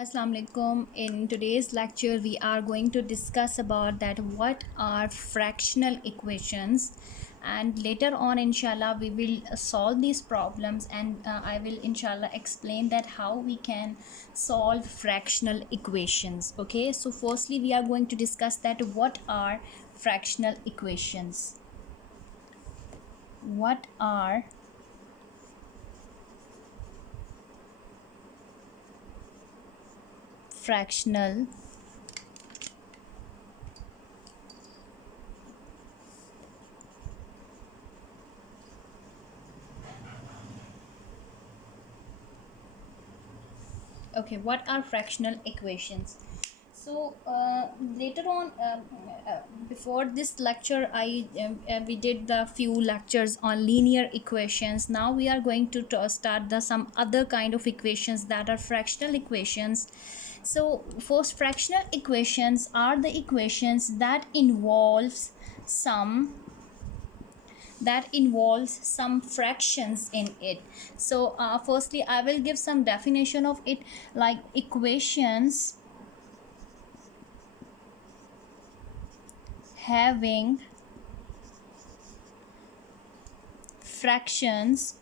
Assalamu alaikum. In today's lecture we are going to discuss about that what are fractional equations, and later on inshallah we will solve these problems, and I will inshallah explain that how we can solve fractional equations. Okay, so firstly we are going to discuss that what are fractional equations. What are fractional okay, what are fractional equations? So later on, before this lecture we did the few lectures on linear equations. Now we are going to start the some other kind of equations that are fractional equations. So first, fractional equations are the equations that involves some fractions in it. So firstly I will give some definition of it, like equations having fractions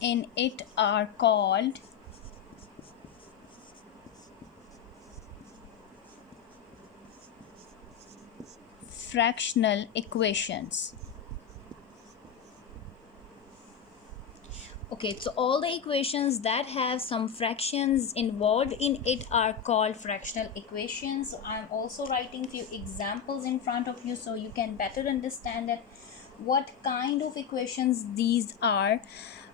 in it are called fractional equations. Okay, so all the equations that have some fractions involved in it are called fractional equations. So I'm also writing few examples in front of you so you can better understand that what kind of equations these are.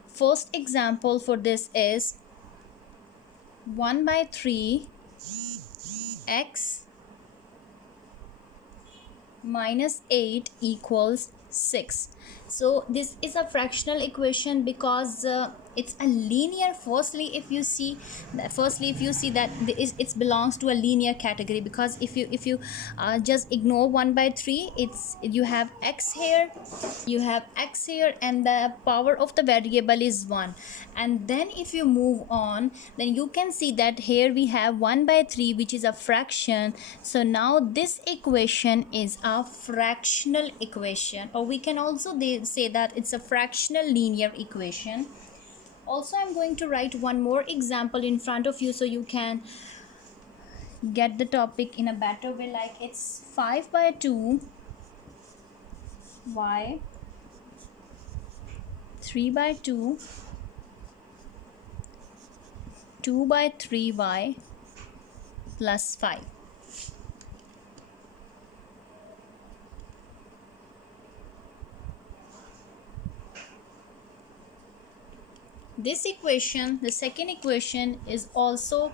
First example for this is 1/3 x minus 8 equals 6. So this is a fractional equation because it's a linear. Firstly if you see that it belongs to a linear category, because if you just ignore 1/3, it's you have x here, and the power of the variable is 1, and then if you move on, then you can see that here we have 1/3, which is a fraction. So now this equation is a fractional equation, or we can also say that it's a fractional linear equation. Also I'm going to write one more example in front of you so you can get the topic in a better way. Like it's 5/2 y 3/2 2/3 y plus 5. This equation, the second equation, is also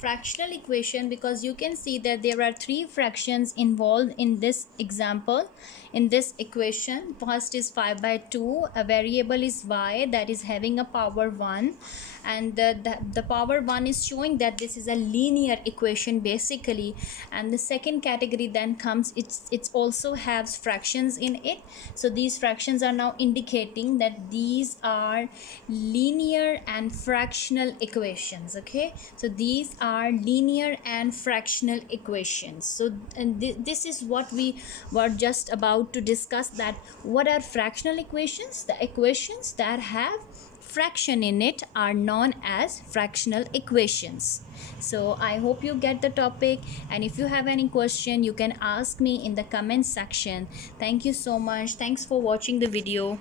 fractional equation because you can see that there are three fractions involved in this example, in this equation. First is 5/2, a variable is y that is having a power 1, and the power 1 is showing that this is a linear equation basically. And the second category then comes, it's also has fractions in it. So these fractions are now indicating that these are linear and fractional equations. Okay, so these are linear and fractional equations. So and this is what we were just about to discuss, that what are fractional equations. The equations that have fraction in it are known as fractional equations. So I hope you get the topic, and if you have any question you can ask me in the comment section. Thank you so much. Thanks for watching the video.